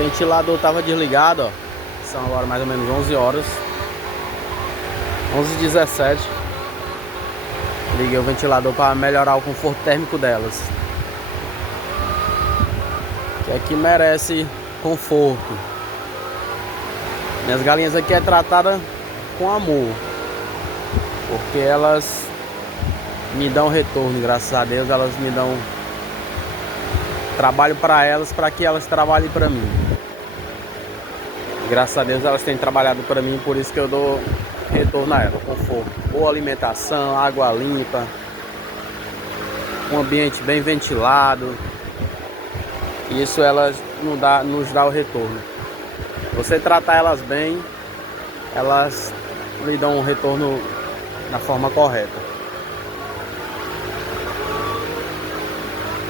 ventilador tava desligado, ó. São agora mais ou menos 11 horas. 11h17. Liguei o ventilador para melhorar o conforto térmico delas. Que aqui merece conforto. Minhas galinhas aqui é tratada com amor, porque elas me dão retorno, graças a Deus. Elas me dão trabalho para elas, para que elas trabalhem para mim. Graças a Deus elas têm trabalhado para mim, por isso que eu dou retorno a elas. Conforto, boa alimentação, água limpa, um ambiente bem ventilado. Isso elas nos dá o retorno. Você tratar elas bem, elas lhe dão um retorno da forma correta.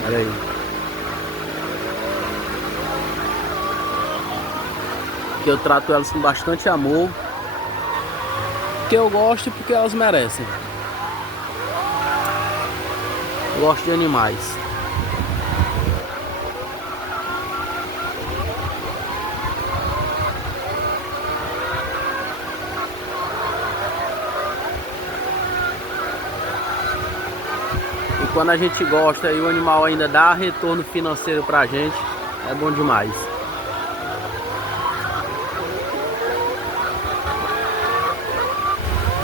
Olha aí. Que eu trato elas com bastante amor, porque eu gosto e porque elas merecem. Eu gosto de animais. E quando a gente gosta e o animal ainda dá retorno financeiro pra gente, é bom demais.